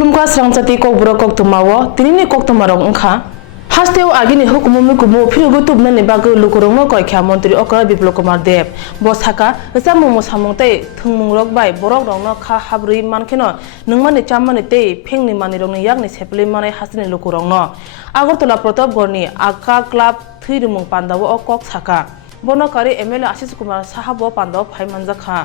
Lumka srangchati kok bro kok tumawo tinini kok tumarong engkha hasteo agini hukumu kumu phirugu tubna ni bagu lukurongno koikha mantri okra biplop kumar dev bosaka jamu samungtai thungmungrok bai borok rongno kha habrui mankheno nungmani chamani tei phengni manirongni yakni sepli manai hasini lukurongno Agartala Protapgarhni Aka Club thirumung pandawo o kok saka bonokari MLA Ashish Kumar Sahabo pandawo phaimanjakha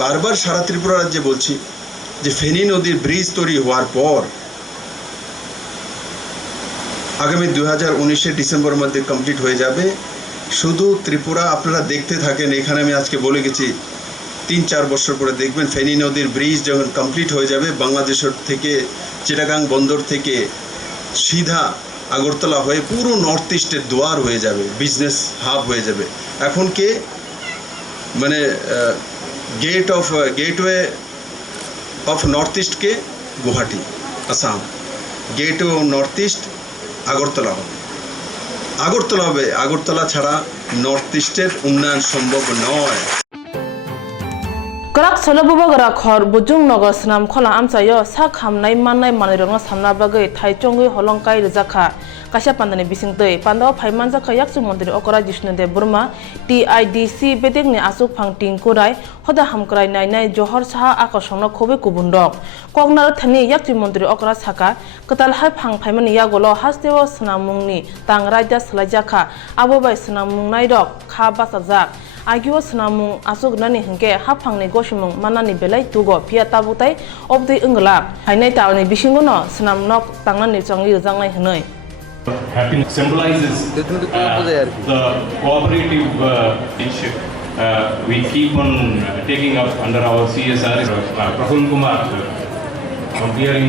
বারবার সারা ত্রিপুরা রাজ্যে বলছি যে ফেনী নদীর bridge তৈরি হওয়ার পর আগামী 2019 December মধ্যে কমপ্লিট হয়ে যাবে শুধু ত্রিপুরা আপনারা দেখতে থাকেন এখানে আমি আজকে বলে গেছি 3-4 বছর পরে দেখবেন ফেনী নদীর ব্রিজ যখন কমপ্লিট হয়ে যাবে বাংলাদেশের থেকে চিটাগাং বন্দর থেকে সিধা আগরতলা হয়ে পুরো নর্থ ইস্টের দুয়ার হয়ে যাবে বিজনেস হাব হয়ে যাবে এখন কে মানে गेटवे ऑफ नॉर्थ ईस्ट के Guwahati Assam gateway of north east Agartala হবে আগরতলা ছাড়া নর্থ ইস্টের উন্নয়ন সম্ভব নয় Karak solobuba gara khor bujung nogo snam khola amchayo sa khamnai mannai manirongno samna bagai thai chongui holongkai rejakha kasha pandani bisingtei pandao phaimanjakha yakchu mantri okora Jishnudev Burma TIDC bedekni asuk phang tingkurai hoda hamkrai nainai Johor Saha akosongno khobe kubundok koknar thani yakchu mantri okora saka katal hai phang phaimani yagolo hasteo snamungni tangraida slaijakha abobai snamungnai rok kha basajak Agiwa senamung asuk nani hingke hapangni gosimung manani belai tugo pia tabutai obdi engelak hainai tauni bisingono senamnok tangnani chongi rejangnai hnoi Happiness symbolizes the cooperative relationship we keep on taking up under our CSR. Praful Kumar comparing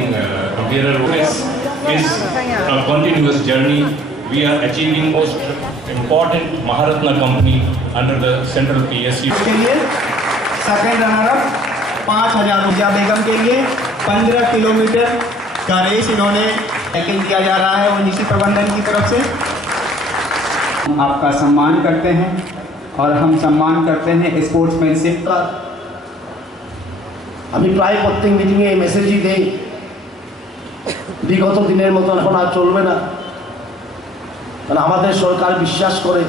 is a continuous journey. We are achieving most important Maharatna company under the central PSU. के लिए second runner up 5000 रुपया बेगम के लिए 15 kilometre का race इन्होंने tackle किया जा रहा है उन्नीसी प्रबंधन की तरफ से हम आपका सम्मान करते हैं और हम सम्मान करते हैं स्पोर्ट्समैनशिप का আমি প্রায় প্রত্যেক মিটিংয়ে এই মেসেজই দেই বিগত দিনের মতো এখন আর চলবে না কারণ আমাদের সরকার বিশ্বাস করে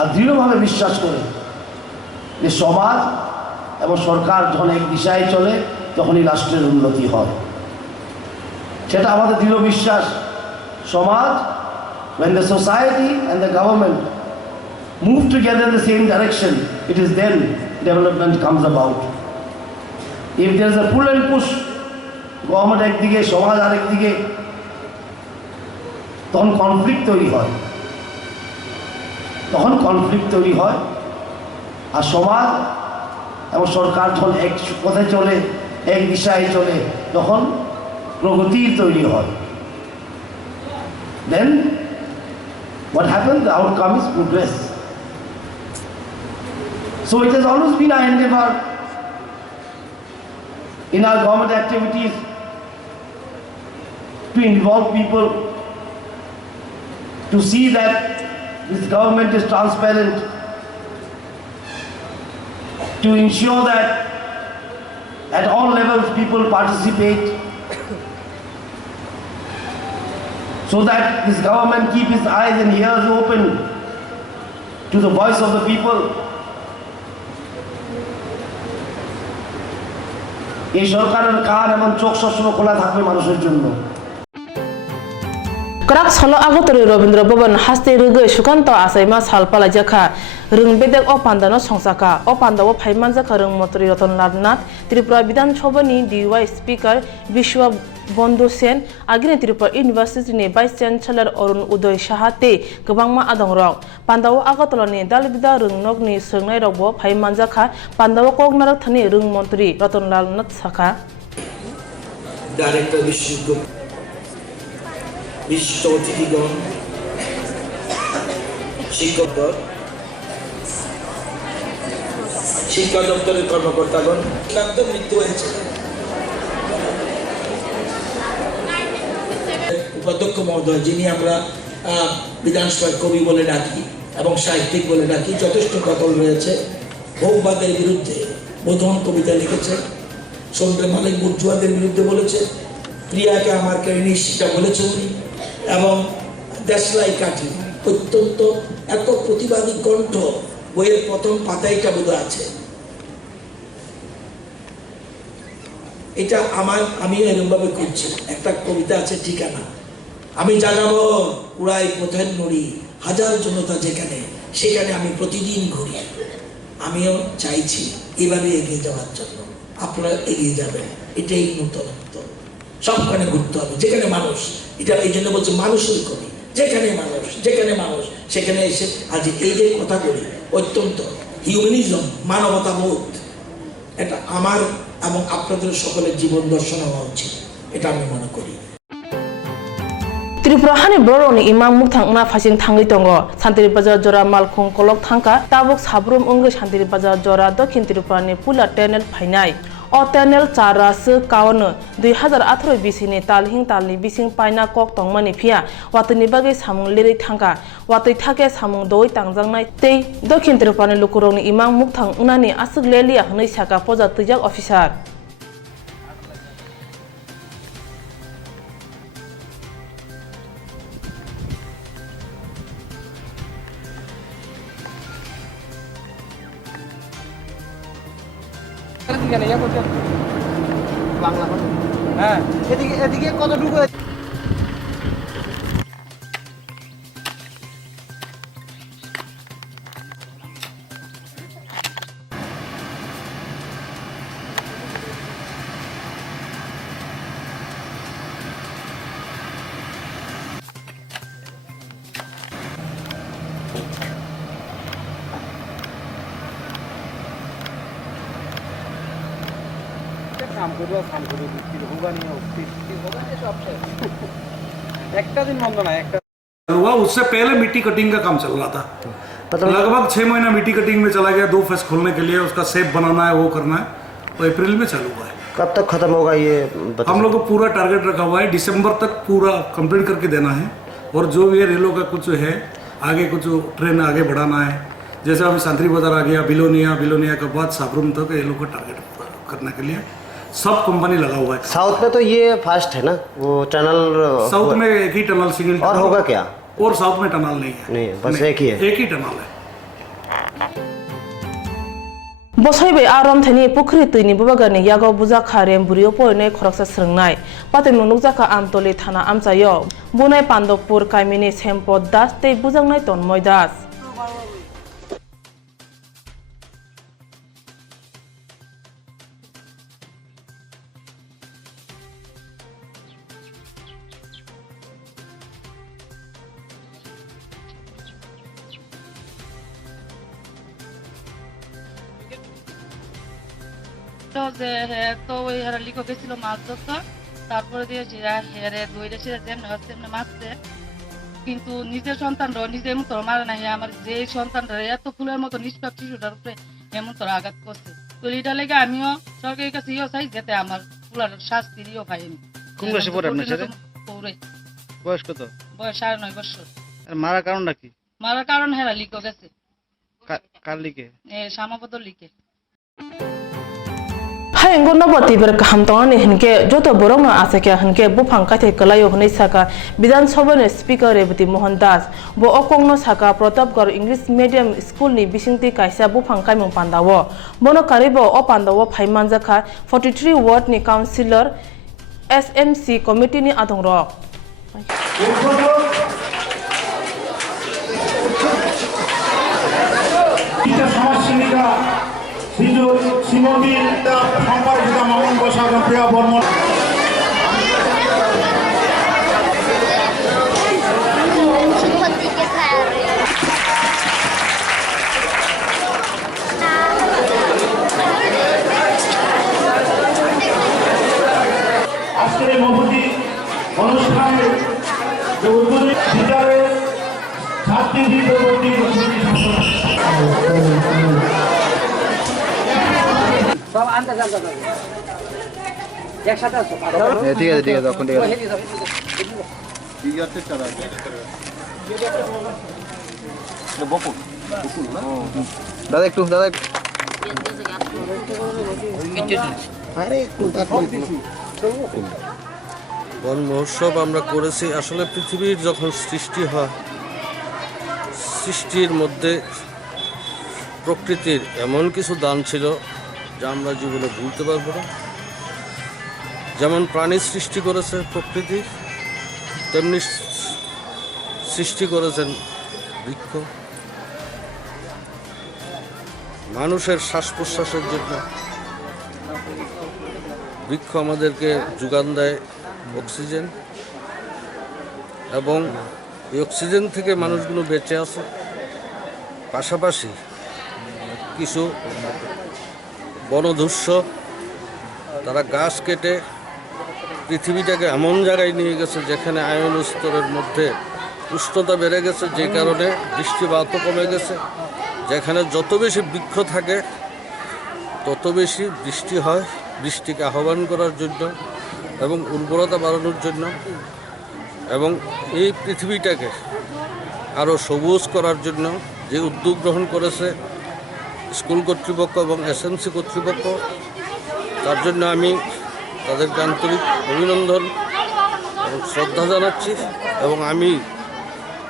আর দৃঢ়ভাবে বিশ্বাস করে যে সমাজ এবং সরকার যখন এক দিশায় চলে তখনই রাষ্ট্রের উন্নতি হয় সেটা আমাদের দৃঢ় বিশ্বাস সমাজ when the society and the government move together in the same direction it is then development comes about if there is a pull and push government একদিকে সমাজ আরেকদিকে তখন কনফ্লিক্ট তৈরি হয় আর সমাজ এবং সরকার যখন এক পথে চলে এক দিশায় চলে তখন প্রগতির তৈরি হয় then what happens the outcome is progress so it has always been our endeavor in our government activities to involve people to see that this government is transparent, to ensure that at all levels people participate, so that this government keep its eyes and ears open to the voice of the people. এই সরকারের কান এবং চোখ সবসময় খোলা থাকবে মানুষের জন্য Kerak solo agotri Robindra Bhavan haste rugai sukanto asaima salpala jaka rung bedek o pandano songsaka o pandawo phaiman jaka rung motri Ratan Lal Nath Tripura Bidhan Sabha ni DY Speaker Bishwa Bondhu Sen agini Tripura University ni Vice Chancellor Arun Udoy Saha te gobangma adongrok pandawo agotla ni dalbida rung nok ni songnai rokbo phaiman jaka pandawo koknarak thani rung mantri Ratan Lal Nath Saka Director Vishnu বিশিষ্ট অতিথিগণ শিক্ষা দপ্তরের কর্মকর্তাগণ মৃত্যু হয়েছে উপাধ্যক্ষ মহোদয় যিনি আমরা বিধানসভার কবি বলে ডাকি এবং সাহিত্যিক বলে ডাকি যথেষ্ট কতল রয়েছে ভোগবাদের বিরুদ্ধে বোধন কবিতা লিখেছে সন্ধ্যে মালিক বুর্জুয়াদের বিরুদ্ধে বলেছে প্রিয়াকে আমার কাহিনী সেটা বলেছে উনি এবং দেশলাই কাঠি অত্যন্ত এত প্রতিবাদী কণ্ঠ বইয়ের প্রথম পাতাইটা বোধ আছে এটা আমি এরকমভাবে করছি একটা কবিতা আছে ঠিকানা আমি জাগাবো উড়াই পথের নড়ি হাজার জনতা যেখানে সেখানে আমি প্রতিদিন ঘুরি আমিও চাইছি এভাবে এগিয়ে যাওয়ার জন্য আপনারা এগিয়ে যাবেন এটাই নতুনত্ব সবখানে ঘুরতে হবে যেখানে মানুষ এটা এই জন্য বলছে মানুষের কবি যেখানে মানুষ সেখানে এসে আজ এই যে কথাগুলি অত্যন্ত হিউম্যানিজম মানবতাবোধ এটা আমার এবং আপনাদের সকলের জীবন দর্শন হওয়া উচিত এটা আমি মনে করি Tripura hani boroni imam muktang na fasing thangi tongo Santiri Bazar Jora Malkhung kolok thangka tabuk sabrum unge Santiri Bazar Jora Dokhin Tripura ni pula tunnel phainai o tunnel chara se kaono 2018 bisini talhing talni bising paina kok tongmani phia watni bage samung liri thangka watoi thake samung doi tangjangnai tei Dokhin Tripura ni lukurongni imam muktang unani asuk lelia hnai saka poja tujak officer হ্যাঁ এদিকে কতটুকু हुआ उससे पहले मिट्टी cutting का काम चल रहा था लगभग 6 महीना मिट्टी कटिंग में चला गया 2 फेस खोलने के लिए उसका शेप बनाना है वो करना है वो अप्रैल में चालू हुआ है कब तक खत्म होगा ये हम लोग को पूरा टारगेट रखा हुआ है दिसंबर तक पूरा कंप्लीट करके देना है और जो भी रेलों का कुछ है आगे कुछ ट्रेन आगे बढ़ाना है जैसे अभी सांतरी बाजार आ गया बिलोनिया के बाद साबरूम तक ये लोग का टारगेट करने के लिए सब कंपनी लगा हुआ है साउथ में तो ये फास्ट है ना वो टनल साउथ में एक ही टनल सिंगल और होगा क्या और साउथ में टनल नहीं है नहीं बस एक ही है एक ही टनल है बसैबे आराम थैनि पुखरी तैनि बबागानि यागाव बुजा खारेम बुरियो पोयने खरकसा स्रंनाय पाते नुनुक जाका आमतली थाना आमचायो बुनाय पांडवपुर कामिनि सेम्पद दास ते बुजांनाय तन्मय दास যে তো ওই হারা লিখো গেছিল মাছ ধরতো তারপরে দিয়েছি হেরে দইরে সেরে যেমন হচ্ছে এমনি মারছে কিন্তু নিজের সন্তানরা নিজে এমন তোর মারে নাই আমার যে সন্তানরা এত ফুলের মতো নিষ্পাপ শিশুটার উপরে এমন তোর আঘাত করছে তো এটা লেগে আমিও সরকারের কাছে ইয়ে চাই যাতে আমার ফুলার শাস্তিও পাইনি কোন বয়সে পড়ে আপনার ছেলে বয়স কত বয়স 9.5 বছর মারার কারণটা কি মারার কারণ হেরা লিখো গেছে কার লিখে শ্যামাপদর লিখে हाय गन्नबती बर काम तंगनि हनके जतो बरंग आसेके हनके बुफां काथे कलायो हनै साका विधानसभा ने स्पीकर रेवती मोहन दास बो अकंगनो साका प्रतापगढ़ इंग्लिश मीडियम स्कूल नि बिसिंगति कायसा बुफां कायमं पांदावो बोनो कारिबो अ पांदावो फाइमानजाखा 43 वार्ड नि काउंसिलर SMC कमिटी नि आदंग रक সমাজসেবিকা শ্রীমতী সম্পর্কিতা মামুন বসাক প্রিয়া বর্মন। আজকের এই মহতি অনুষ্ঠানে যে উদ্বোধনী বিচারে ছাত্রী পরবর্তী সব আনতে একসাথে আসো। ঠিক আছে ঠিক আছে তখন ঠিক আছে। দাদা একটু দাদা বন মহোৎসব আমরা করেছি। আসলে পৃথিবীর যখন সৃষ্টি হয়, সৃষ্টির মধ্যে প্রকৃতির এমন কিছু দান ছিল যা আমরা জীবনে ভুলতে পারবো না। যেমন প্রাণী সৃষ্টি করেছে প্রকৃতি, তেমনি সৃষ্টি করেছেন বৃক্ষ। মানুষের শ্বাস প্রশ্বাসের জন্য বৃক্ষ আমাদেরকে যোগান দেয় অক্সিজেন, এবং এই অক্সিজেন থেকে মানুষগুলো বেঁচে আছে। পাশাপাশি কিছু বনধ্বংস, তারা গাছ কেটে পৃথিবীটাকে এমন জায়গায় নিয়ে গেছে যেখানে আয়ন স্তরের মধ্যে উষ্ণতা বেড়ে গেছে, যে কারণে বৃষ্টিপাতও কমে গেছে। যেখানে যত বেশি বৃক্ষ থাকে তত বেশি বৃষ্টি হয়, বৃষ্টিকে আহ্বান করার জন্য এবং উর্বরতা বাড়ানোর জন্য, এবং এই পৃথিবীটাকে আরও সবুজ করার জন্য যে উদ্যোগ গ্রহণ করেছে স্কুল কর্তৃপক্ষ এবং এসএমসি কর্তৃপক্ষ, তার জন্য আমি তাদেরকে আন্তরিক অভিনন্দন এবং শ্রদ্ধা জানাচ্ছি। এবং আমি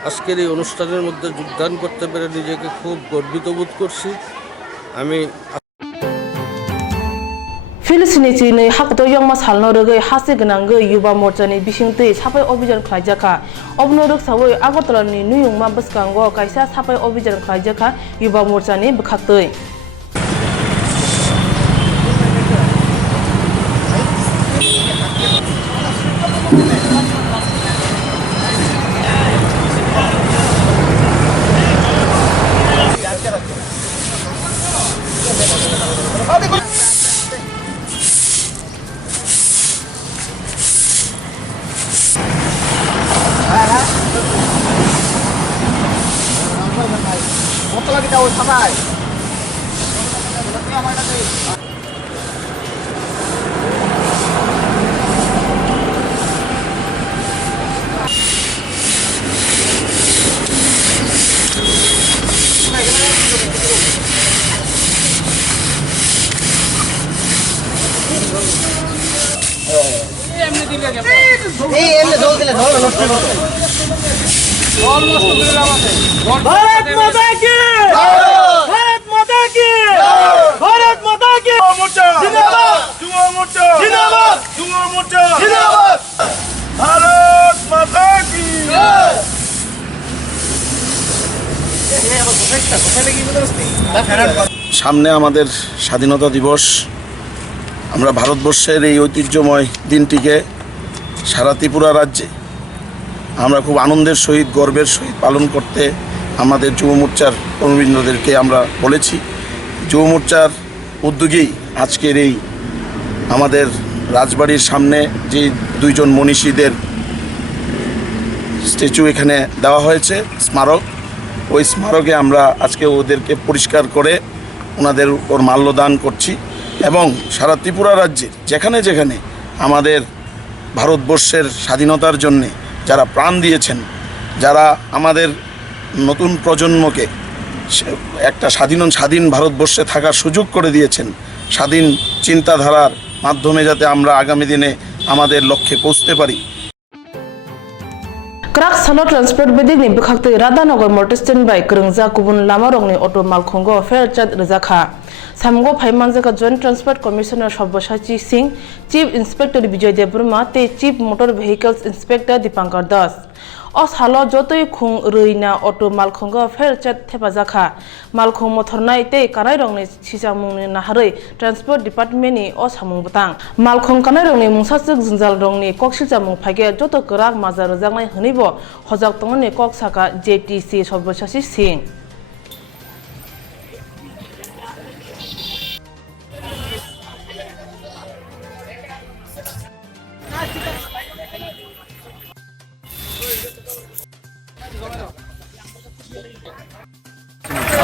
আজকের এই অনুষ্ঠানের মধ্যে যোগদান করতে পেরে নিজেকে খুব গর্বিত বোধ করছি। আমি Filisini ni hak to yang masalno rogai hase gnangge yuba morcha ni bisingte sapai obijan khlajaka obnorok sawoi agotla ni nuyung ma baskango kaisa sapai obijan khlajaka yuba morcha ni bkhaktoi Bharat माता की भारत माता की भारत माता की मोर्चा जिंदाबाद युवा मोर्चा जिंदाबाद युवा मोर्चा जिंदाबाद भारत माता की সামনে আমাদের স্বাধীনতা দিবস। আমরা ভারতবর্ষের এই ঐতিহ্যময় দিনটিকে সারা ত্রিপুরা রাজ্যে আমরা খুব আনন্দের সহিত গর্বের সহিত পালন করতে আমাদের যুব মোর্চার কর্মীবৃন্দদেরকে আমরা বলেছি। যুব মোর্চার উদ্যোগেই আজকের এই আমাদের রাজবাড়ির সামনে যে দুইজন মনীষীদের স্ট্যাচু এখানে দেওয়া হয়েছে, স্মারক, ওই স্মারকে আমরা আজকে ওদেরকে পরিষ্কার করে ওনাদের উপর মাল্যদান করছি। এবং সারা ত্রিপুরা রাজ্যের যেখানে যেখানে আমাদের ভারতবর্ষের স্বাধীনতার জন্যে যারা প্রাণ দিয়েছেন, যারা আমাদের নতুন প্রজন্মকে একটা স্বাধীন ভারতবর্ষে থাকার সুযোগ করে দিয়েছেন, স্বাধীন চিন্তাধারার মাধ্যমে যাতে আমরা আগামী দিনে আমাদের লক্ষ্যে পৌঁছতে পারি। Krak salo transport bedik ni bkhakte Radhanagar motor stand by krungja kubun lama rong ni auto malkhongo fair chat rizakha সামগো ফাইমানজাকা joint transport commissioner Sabyasachi Singh, chief inspector Bijoy Debbarma তে chief motor vehicles inspector Dipankar Das. O salo jotoi khung ruina auto malkhonga fer chat thepajaka malkhong mothornai te kanai rongni chisamungni naharei transport department ni o samung butang malkhong kanai rongni mungsachuk jinjal rongni koksilchamung phage joto karak majar rojaknai hnibo hojak tongni kok saka JTC Sabyasachi Singh।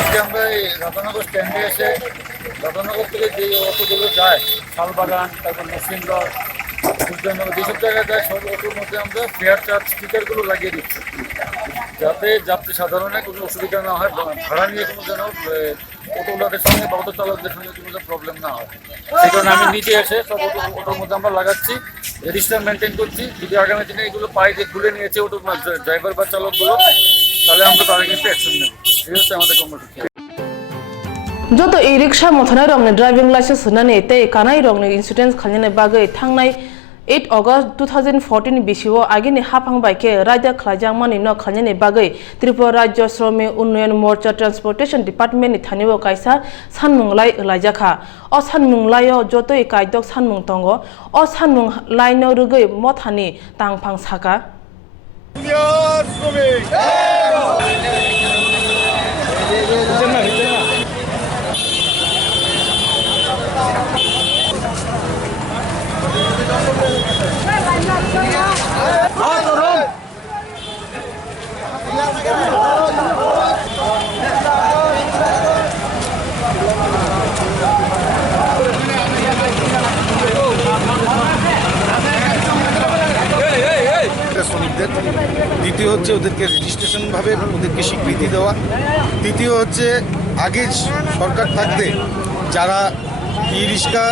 আজকে আমরা এই রাধানগর স্ট্যান্ডে এসে রাধানগর থেকে যে অটোগুলো যায় শালবাগান, তারপর নরসিংগড়, সূর্যনগর, যেসব জায়গায় যায় সব অটোর মধ্যে আমরা ফেয়ার চার্জ স্টিকারগুলো লাগিয়ে দিচ্ছি, যাতে যাত্রী সাধারণের কোনো অসুবিধা না হয়, ভাড়া নিয়ে কোনো যেন অটোগুলোদের সঙ্গে বা অটো চালকদের সঙ্গে কোনো প্রবলেম না হয়। সেই কারণে আমি নিজে এসে সব অটোর মধ্যে আমরা লাগাচ্ছি, রেজিস্টার মেনটেন করছি। যদি আগামী দিনে এগুলো পাই যে খুলে নিয়েছে অটো ড্রাইভার বা চালকগুলো, তাহলে আমরা তাদের কিন্তু অ্যাকশন নেব। এই হচ্ছে আমাদের কর্মসূচি। joto e rickshaw mothonai rongni driving license hunani tei kanai rongni insurance khalnani bagai thangnai 8 August 2014 bisio agini haphangbai ke raida khlajangmani no khalnani bagai Tripura Rajya Shramik Unnayan Morcha Transportation Department ni thanibo kaisa sanmunglai laijakha o sanmunglaio joto e kaidok sanmung tongo o sanmung laino rugai mothani tangphang saka শ্রমিকদের দ্বিতীয় হচ্ছে ওদেরকে registration ভাবে ওদেরকে স্বীকৃতি দেওয়া, তৃতীয় হচ্ছে আগে সরকার থাকতে যারা ই রিক্সা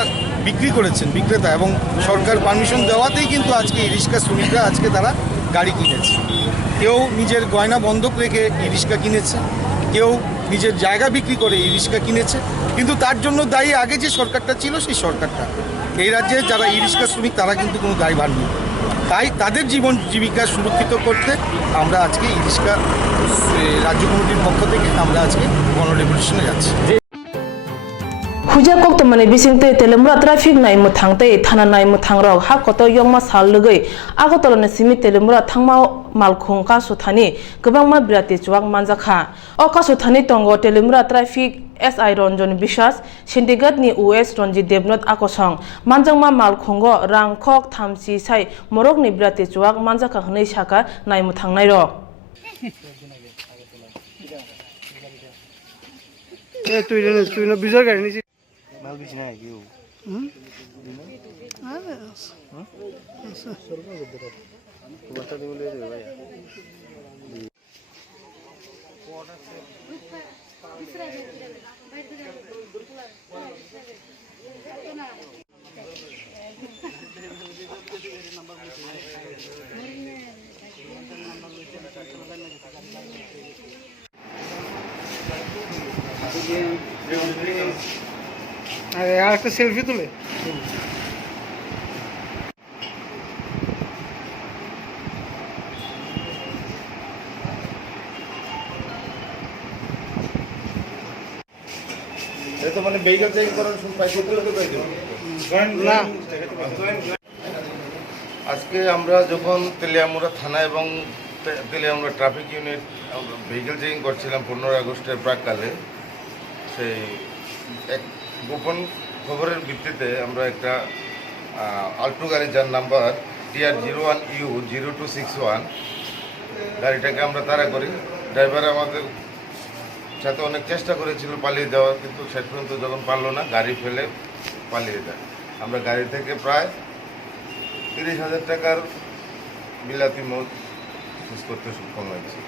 বিক্রি করেছেন বিক্রেতা এবং সরকার পারমিশন দেওয়াতেই কিন্তু আজকে ই রিক্সা শ্রমিকরা আজকে তারা গাড়ি কিনেছে। কেউ নিজের গয়না বন্ধক রেখে ই রিক্সা কিনেছে, কেউ নিজের জায়গা বিক্রি করে ই রিক্সা কিনেছে, কিন্তু তার জন্য দায়ী আগে যে সরকারটা ছিল সেই সরকারটা। এই রাজ্যে যারা ই রিক্সা শ্রমিক তারা কিন্তু কোনো দায়ভার নেই। তাই তাদের জীবন জীবিকা সুরক্ষিত করতে আমরা আজকে ই রিক্সা রাজ্য কমিটির পক্ষ থেকে আমরা আজকে গণডেপুটেশনে যাচ্ছি। Huja kok to mane bisingte telemra traffic nai muthang te thana nai muthang rok ha koto yongma sal lugai agotol ne simi telemra thangma malkhung ka suthani gobangma brati chuak manjakha o ka suthani tongo telemra traffic SI Ranjan Bishas Syndicat ni US Ranjit Devnath akosong manjangma malkhungo rangkhok thamsi sai morok ni brati chuak manjakha hnei saka nai muthang nai rok তুই না বিজয় গাড়ি নিছি মাল বেশি নাই কেউ আরে আর একটা সেলফি তুলে এটা মানে ভেহিকল চেকিং করার সময় পয়সা দিলে তো পাইছো না। আজকে আমরা যখন তেলিয়ামুড়া থানা এবং Teliamura traffic unit vehicle checking করছিলাম 15 আগস্টের প্রাককালে, সেই এক গোপন খবরের ভিত্তিতে আমরা একটা আল্টো গাড়ি যার নাম্বার TR01U0261 গাড়িটাকে আমরা তাড়া করি। ড্রাইভার আমাদের সাথে অনেক চেষ্টা করেছিল পালিয়ে যাওয়ার, কিন্তু শেষ পর্যন্ত যখন পারলো না গাড়ি ফেলে পালিয়ে যায়। আমরা গাড়ি থেকে প্রায় 30,000 টাকার বিলাতি মদ সিজ করতে সক্ষম হয়েছি।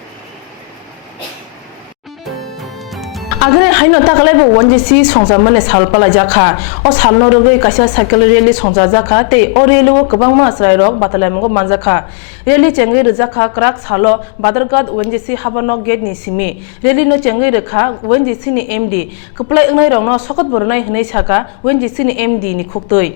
Agre haino takalai bo wanjisi songsa mane salpala jakha o salno rogai kaisa cycle rally songsa jakha te o rally o kabang ma srai rok batalai mongo manjakha rally chengai rejakha krak salo badargat wanjisi habano gate ni simi rally no chengai rekha wanjisi ni MD kaplai ngai rong no sokot bornai hnai saka wanjisi ni MD ni khoktoi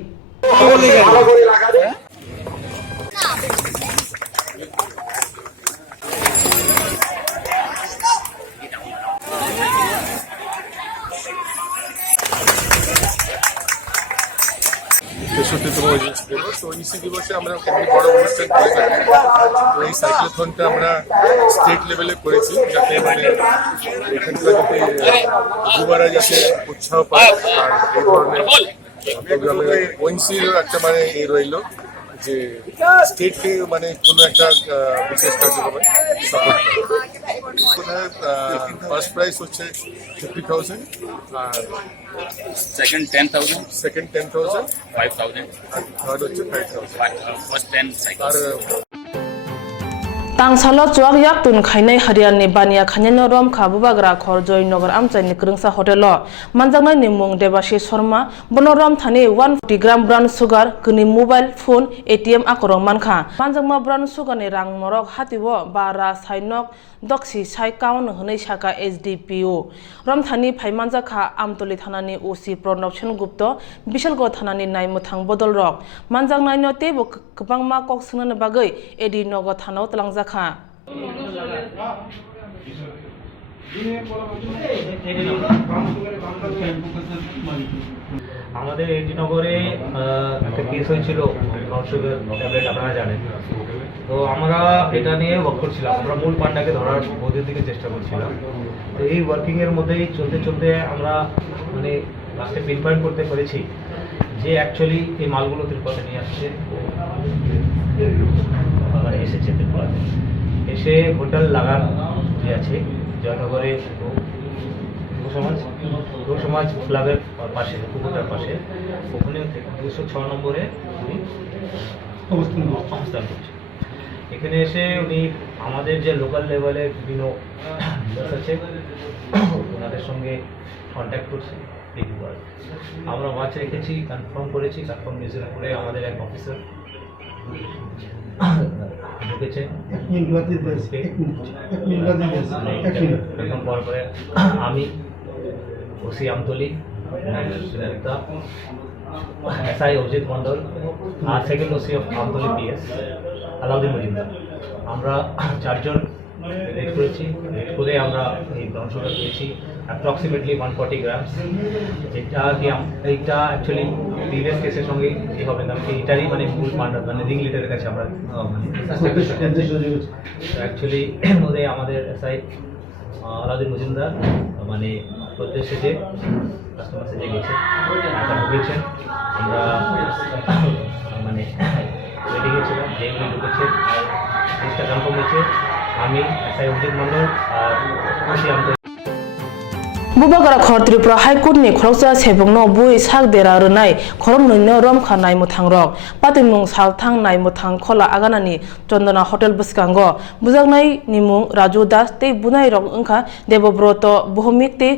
তো EC দিবসে আমরা অনেক বড় অনুষ্ঠান করে থাকি। তো এই সাইক্লোথনটা আমরা স্টেট লেভেলে করেছি যাতে মানে এখানকার যাতে যুবরা যাতে উৎসাহ পায় আর এই ধরনের প্রোগ্রামে ওএনসির একটা মানে রইল যে স্টেটকে মানে কোনো একটা বিশেষ কার্যক্রমে সাপোর্ট করে। ফার্স্ট প্রাইজ হচ্ছে 50,000 আর Second 10,000, সেকেন্ড 10,000 5,000, আর থার্ড হচ্ছে 5,000 first 10 cycles. আর Tangsalo chuak yak tun khainai harian ni bania khaneno rom kha bubagra khor joynagar amchai ni krungsa hotelo manjangnai ni mung Debashis Sharma bonoram thani 140 gram brown sugar kuni mobile phone ATM akorong mankha manjangma brown sugar ni rang morok hatiwo bara sainok doksi sai kaun hnei saka SDPO rom thani phaimanja kha amtoli thanani OC Pranab Gupta Bishalgo thanani naimuthang bodol rok manjangnai no te kabangma kok sungna bagai edi nogo thanao tlangjak kha আমাদের এডিনগরে একটা case হয়েছিল sugar tablet আপনারা জানেন তো আমরা এটা নিয়ে work করছিলাম আমরা মূল পান্ডাকে ধরার বোধের দিকে চেষ্টা করছিলাম তো এই ওয়ার্কিং এর মধ্যেই চলতে চলতে আমরা মানে লাস্টে পিন পয়েন্ট করতে পেরেছি যে অ্যাকচুয়ালি এই মালগুলো ত্রিপুরাতে নিয়ে আসছে মানে এসেছে ত্রিপুরাতে এসে হোটেল লাগান যে আছে জয়নগরে যুব সমাজ ক্লাবের পাশে পুকুরটার পাশে ওখানে 206 নম্বরে উনি অবস্থান করছে এখানে এসে উনি আমাদের যে লোকাল লেভেলে বিভিন্ন আছে ওনাদের সঙ্গে কন্ট্যাক্ট করছে আমরা ওয়াচ রেখেছি কনফার্ম করেছি কনফার্ম করে আমাদের এক অফিসার ঢুকেছে পরে আমি ওসি আমতলি SI অজিত মন্ডল আর second OC of Amtali PS Alauddin Majumdar আমরা চারজন রেড করেছি রেড করে আমরা এই ব্রাউন সুগার পেয়েছি অ্যাপ্রক্সিমেটলি 140 গ্রামস যেটা কি এইটা অ্যাকচুয়ালি প্রিভিয়াস কেসের সঙ্গে এই হবে না এইটারই মানে মূল পান্ডা মানে রিং লিটারের কাছে আমরা মানে অ্যাকচুয়ালি এর মধ্যে আমাদের SI আলাউদ্দিন মজুমদার মানে প্রত্যেক যে কাস্টমার সেজে গেছে ঢুকেছেন আমরা মানে ওয়েটিংয়ে ছিলাম যেগুলি ঢুকেছে লিস্টটা কনফার্ম হয়েছে আমি SI অজিত মন্ডল আর OC Amtali Bubagara khor Tripura High Court ni khoroksa sebongno bui sak dera rnai khorong noino rom kha nai muthang rok patimung sal thang nai muthang khola agana ni Chandana Hotel buskango bujaknai nimung Raju Das te bunai rok ongkha Devobroto Bhumik te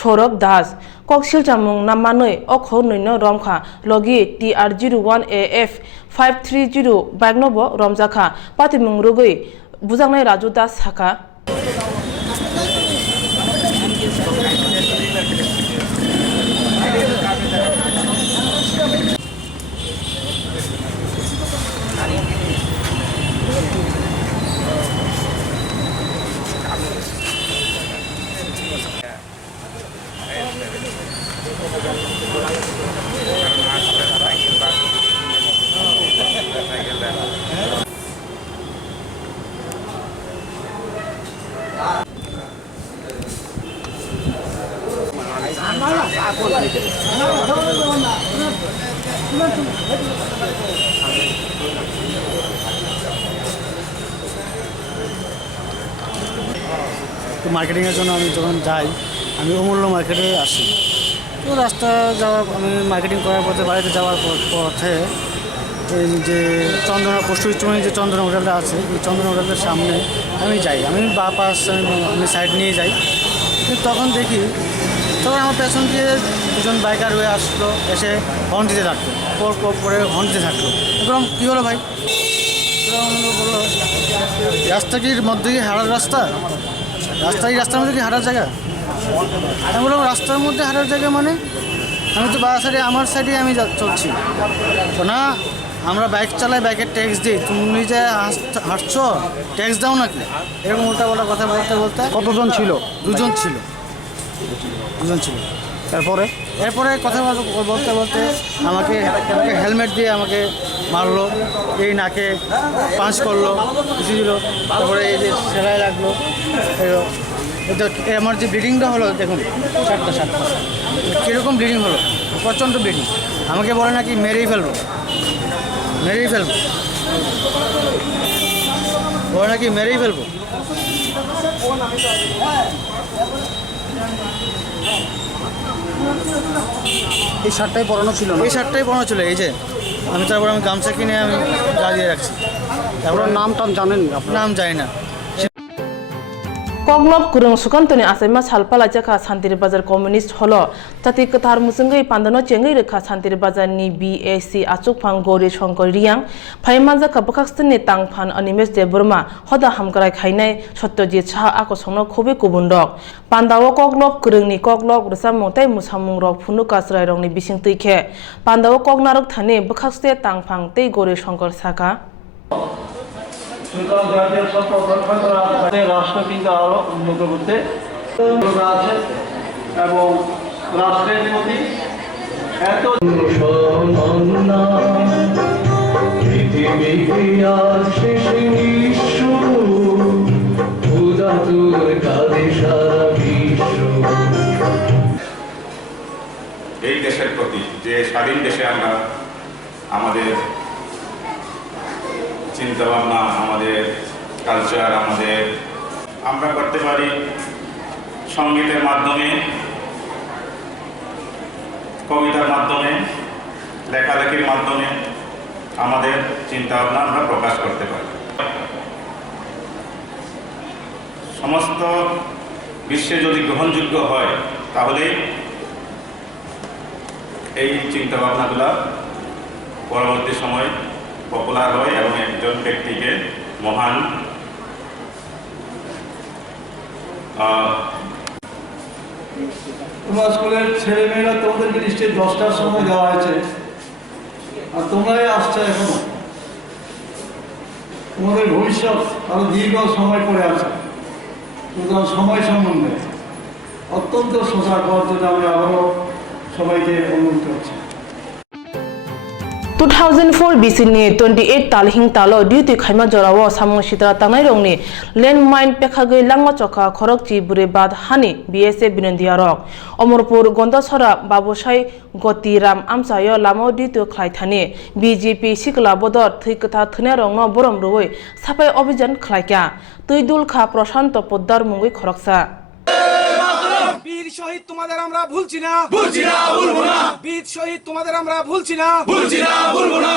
Sorab Das koksil chamung namanoi o khor noino rom kha logi TR01AF 530 bagnobo romjakha patimung rugoi bujaknai Raju Das saka তো মার্কেটিংয়ের জন্য আমি যখন যাই আমি অমূল্য মার্কেটে আসি তো রাস্তা যাওয়ার আমি মার্কেটিং করার পথে বাড়িতে যাওয়ার পথে এই যে চন্দনা পোস্ট স্টেশনে যে চন্দনা হোটেলটা আছে এই চন্দনা হোটেলের সামনে আমি যাই আমি বা পাশ আমি সাইড নিয়ে যাই কিন্তু তখন দেখি তখন আমার পেছন দিয়ে দুজন বাইকার হয়ে আসলো, এসে হর্ন দিতে থাকলো, পরে হর্ন দিতে থাকলো। এরকম কী হলো ভাই? বললো রাস্তা কি মধ্যে কি হাঁটার রাস্তা? রাস্তার মধ্যে কি হাঁটার জায়গা? আমি বললাম রাস্তার মধ্যে হাঁটার জায়গা মানে? আমি তো বাস সাইডে আমার সাইডে আমি চলছি। তো না, আমরা বাইক চালাই, বাইকের ট্যাক্স দিই, তুমি নিজে হাঁটছো, ট্যাক্স দাও নাকি? এরকম উল্টাপাল্টা কথা বলতে কতজন ছিল? দুজন ছিল। এরপরে কথা বলতে আমাকে হেলমেট দিয়ে আমাকে মারলো, এই নাকে পাঞ্চ করলো, কিছু দিল, তারপরে এই যে সেলাই লাগলো। আমার যে ব্লিডিংটা হলো দেখুন, সাতটা কীরকম ব্লিডিং হলো, প্রচণ্ড ব্লিডিং। আমাকে বলে নাকি মেরেই ফেলবো, বলে নাকি মেরেই ফেলবো। এই শার্টটাই পরানো ছিল? এই শার্টটাই পরানো ছিল। এই যে তারপর আমি গামছা কিনে আমি গাড়িয়ে রাখছি। তারপর নাম জানেন? নাম জানি না। কগলব কুরং সুকান্তনি আসাইমা সালপালা জাকা শান্তির বাজার কমিউনিস্ট হলো জাতি কথার মুসঙ্গই পান্দানো চেঙ্গই রেখা শান্তির বাজারনি বিএসি আচুকফাং গৌরী শঙ্কর রিয়াং ফাইমা জাকা বখাকস্তাননি তাংফান অনিমেশ দে বর্মা হদা হামগ্রাই খাইনাই সত্যজিৎ সাহা আকসংনো খুবই কুবুন্ডক পান্দাও কগলব কুরংনি কগলব রসামংতাই মুসামুং রক ফুনুকাসরাই রংনি বিसिं तैखे पान्दाव कगनारक थाने बखाकस्ते तांफां तै गौरी शंकर साका রাষ্ট্রকে আরো উন্নত করতে আছে এবং রাষ্ট্রের প্রতি এত এই দেশের প্রতি যে স্বাধীন দেশে আমরা আমাদের চিন্তা ভাবনা, আমাদের কালচার, আমরা করতে পারি সঙ্গীতের মাধ্যমে, কবিতার মাধ্যমে, লেখালেখির মাধ্যমে আমাদের চিন্তা ভাবনা আমরা প্রকাশ করতে পারি। সমস্ত বিশ্বে যদি গ্রহণযোগ্য হয় তাহলে এই চিন্তা ভাবনাগুলো পরবর্তী সময় পপুলার হয় এবং একজন ব্যক্তিকে মহান তোমার স্কুলের ছেলেমেয়েরা তোমাদেরকে নিশ্চয়ই 10টার সময় দেওয়া হয়েছে, আর তোমরাই আসছো এখনো। তোমাদের ভবিষ্যৎ আরো দীর্ঘ সময় পরে আছে, সুতরাং সময় সম্বন্ধে অত্যন্ত সজাগ হওয়ার জন্য আমি আবারও সবাইকে অনুরোধ করছি। 2004 BC ni 28 talhing talo duty khaima jorawo samung sitra tangai rongni landmine pekhagei langma choka khorokchi bure bad hani BSF binondia rok Omorpur Gondasora Babosai Gotiram amsayo lamo duty khlai thani BJP sikla bodor thikatha thne rongno borom roi sapai obhijan khlaikya tuidul kha Prashanto Poddar mungui khoroksa বীর শহীদ তোমাদের আমরা ভুলছি না, ভুলবো না। বীর শহীদ তোমাদের আমরা ভুলছি না, ভুলবো না।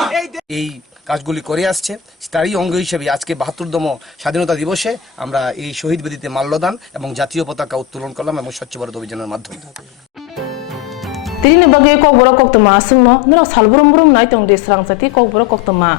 এই কাজগুলি করে আসছে, তারই অঙ্গ হিসেবে আজকে 72তম স্বাধীনতা দিবসে আমরা এই শহীদ বেদিতে মাল্যদান এবং জাতীয় পতাকা উত্তোলন করলাম এবং স্বচ্ছ ভারত অভিযানের মাধ্যমে। Tini bagi kok borok kok tema sungno, nero salburum burum nai tong desrang sati kok borok kok tema.